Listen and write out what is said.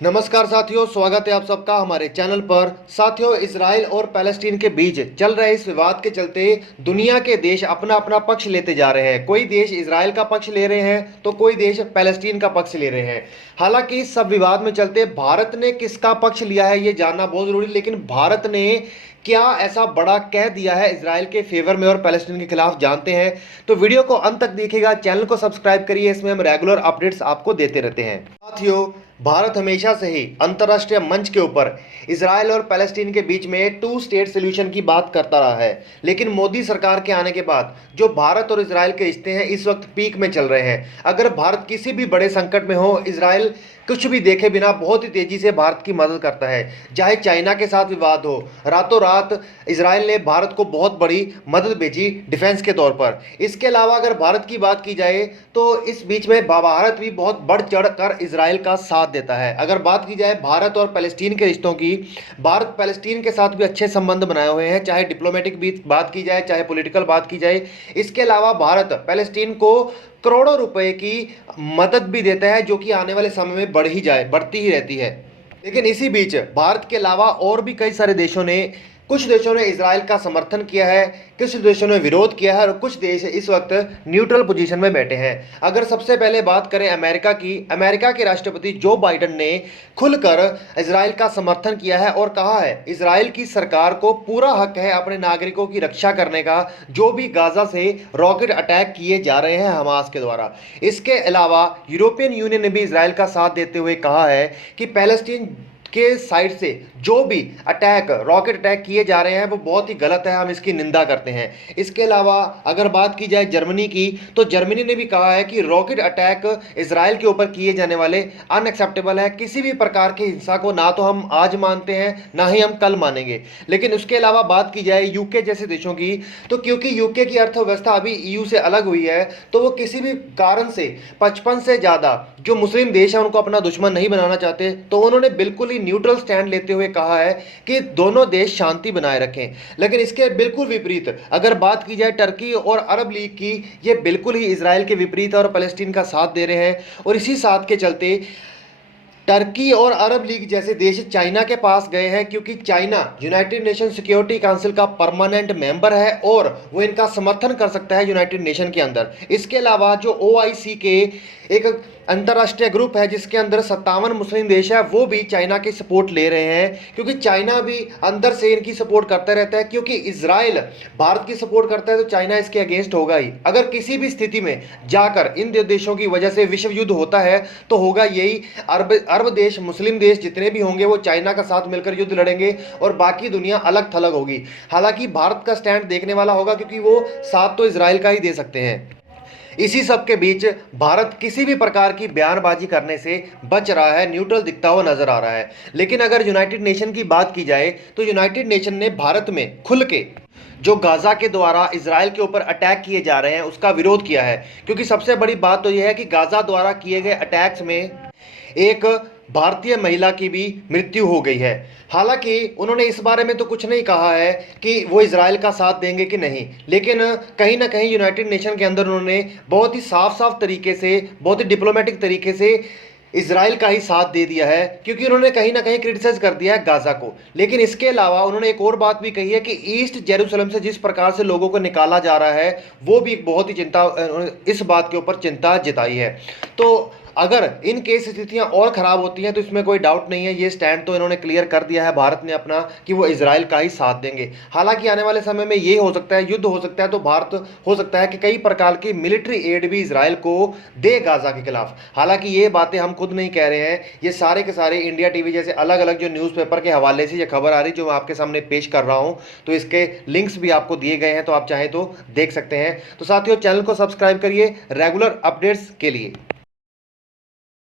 नमस्कार साथियों, स्वागत है आप सबका हमारे चैनल पर। साथियों, इजराइल और पैलेस्टीन के बीच चल रहे इस विवाद के चलते दुनिया के देश अपना अपना पक्ष लेते जा रहे हैं। कोई देश इजराइल का पक्ष ले रहे हैं तो कोई देश पैलेस्टीन का पक्ष ले रहे हैं। हालांकि इस सब विवाद में चलते भारत ने किसका पक्ष लिया है ये जानना बहुत जरूरी, लेकिन भारत ने क्या ऐसा बड़ा कह दिया है इजराइल के फेवर में और पैलेस्टीन के खिलाफ, जानते हैं। तो वीडियो को अंत तक देखिएगा, चैनल को सब्सक्राइब करिए, इसमें हम रेगुलर अपडेट्स आपको देते रहते हैं। साथियों, भारत हमेशा से ही अंतर्राष्ट्रीय मंच के ऊपर इजराइल और पैलेस्टीन के बीच में टू स्टेट सोल्यूशन की बात करता रहा है, लेकिन मोदी सरकार के आने के बाद जो भारत और इजराइल के रिश्ते हैं इस वक्त पीक में चल रहे हैं। अगर भारत किसी भी बड़े संकट में हो, इजराइल कुछ भी देखे बिना बहुत ही तेजी से भारत की मदद करता है। चाहे चाइना के साथ विवाद हो, रातों रात इजराइल ने भारत को बहुत बड़ी मदद भेजी डिफेंस के तौर पर। इसके अलावा अगर भारत की बात की जाए तो इस बीच में भारत भी बहुत बढ़ चढ़ कर इजराइल का साथ देता है। अगर बात की जाए भारत और पैलेस्टीन के रिश्तों की, भारत पैलेस्टीन के साथ भी अच्छे संबंध बनाए हुए हैं, चाहे डिप्लोमेटिक भी बात की जाए चाहे पॉलिटिकल बात की जाए। इसके अलावा भारत पैलेस्टीन को करोड़ों रुपए की मदद भी देता है, जो कि आने वाले समय में बढ़ती ही रहती है। लेकिन इसी बीच भारत के अलावा और भी कई सारे देशों ने, कुछ देशों ने इजराइल का समर्थन किया है, कुछ देशों ने विरोध किया है और कुछ देश इस वक्त न्यूट्रल पोजीशन में बैठे हैं। अगर सबसे पहले बात करें अमेरिका की, अमेरिका के राष्ट्रपति जो बाइडेन ने खुलकर इजराइल का समर्थन किया है और कहा है इजराइल की सरकार को पूरा हक है अपने नागरिकों की रक्षा करने का, जो भी गाजा से रॉकेट अटैक किए जा रहे हैं हमास के द्वारा। इसके अलावा यूरोपियन यूनियन ने भी इजराइल का साथ देते हुए कहा है कि पैलेस्टीन के साइड से जो भी रॉकेट अटैक किए जा रहे हैं वो बहुत ही गलत है, हम इसकी निंदा करते हैं। इसके अलावा अगर बात की जाए जर्मनी की, तो जर्मनी ने भी कहा है कि रॉकेट अटैक इजराइल के ऊपर किए जाने वाले अनएक्सेप्टेबल है। किसी भी प्रकार की हिंसा को ना तो हम आज मानते हैं ना ही हम कल मानेंगे। लेकिन उसके अलावा बात की जाए यूके जैसे देशों की, तो क्योंकि यूके की अर्थव्यवस्था अभी ईयू से अलग हुई है, तो वो किसी भी कारण से 55 से ज़्यादा जो मुस्लिम देश है उनको अपना दुश्मन नहीं बनाना चाहते, तो उन्होंने बिल्कुल ही न्यूट्रल स्टैंड लेते हुए कहा है कि दोनों देश शांति बनाए रखें। लेकिन इसके बिल्कुल विपरीत अगर बात की जाए टर्की और अरब लीग की, ये बिल्कुल ही इजराइल के विपरीत और पैलेस्टीन का साथ दे रहे हैं। और इसी साथ के चलते टर्की और अरब लीग जैसे देश चाइना के पास गए हैं, क्योंकि China United nation security council का परमानेंट मेंबर है और वो इनका समर्थन कर सकता है यूनाइटेड नेशन के अंदर। इसके अलावा जो ओआईसी के एक अंतर्राष्ट्रीय ग्रुप है जिसके अंदर 57 मुस्लिम देश है, वो भी चाइना की सपोर्ट ले रहे हैं, क्योंकि चाइना भी अंदर से इनकी सपोर्ट करता रहता है। क्योंकि इजराइल भारत की सपोर्ट करता है तो चाइना इसके अगेंस्ट होगा ही। अगर किसी भी स्थिति में जाकर इन देशों की वजह से विश्व युद्ध होता है तो होगा यही, अरब देश, मुस्लिम देश जितने भी होंगे वो चाइना का साथ मिलकर युद्ध लड़ेंगे और बाकी दुनिया अलग थलग होगी। हालांकि भारत का स्टैंड देखने वाला होगा, क्योंकि वो साथ तो इजराइल का ही दे सकते हैं। इसी सब के बीच भारत किसी भी प्रकार की बयानबाजी करने से बच रहा है, न्यूट्रल दिखता हुआ नजर आ रहा है। लेकिन अगर यूनाइटेड नेशन की बात की जाए तो यूनाइटेड नेशन ने भारत में खुल के जो गाजा के द्वारा इजराइल के ऊपर अटैक किए जा रहे हैं उसका विरोध किया है। क्योंकि सबसे बड़ी बात तो यह है कि गाजा द्वारा किए गए अटैक्स में एक भारतीय महिला की भी मृत्यु हो गई है। हालांकि उन्होंने इस बारे में तो कुछ नहीं कहा है कि वो इजराइल का साथ देंगे कि नहीं, लेकिन कहीं ना कहीं यूनाइटेड नेशन के अंदर उन्होंने बहुत ही साफ साफ तरीके से, बहुत ही डिप्लोमेटिक तरीके से इजराइल का ही साथ दे दिया है, क्योंकि उन्होंने कहीं ना कहीं क्रिटिसाइज कर दिया है गाजा को। लेकिन इसके अलावा उन्होंने एक और बात भी कही है कि ईस्ट जेरूसलम से जिस प्रकार से लोगों को निकाला जा रहा है वो भी बहुत ही इस बात के ऊपर चिंता जताई है। तो अगर इन केस स्थितियां और खराब होती हैं तो इसमें कोई डाउट नहीं है, ये स्टैंड तो इन्होंने क्लियर कर दिया है भारत ने अपना कि वो इजराइल का ही साथ देंगे। हालांकि आने वाले समय में ये हो सकता है, युद्ध हो सकता है, तो भारत हो सकता है कि कई प्रकार की मिलिट्री एड भी इजराइल को दे गाजा के खिलाफ। हालांकि ये बातें हम खुद नहीं कह रहे हैं, ये सारे के सारे इंडिया टीवी जैसे अलग अलग जो न्यूज़पेपर के हवाले से ये खबर आ रही जो मैं आपके सामने पेश कर रहा हूँ। तो इसके लिंक्स भी आपको दिए गए हैं, तो आप चाहें तो देख सकते हैं। तो साथियों, चैनल को सब्सक्राइब करिए रेगुलर अपडेट्स के लिए।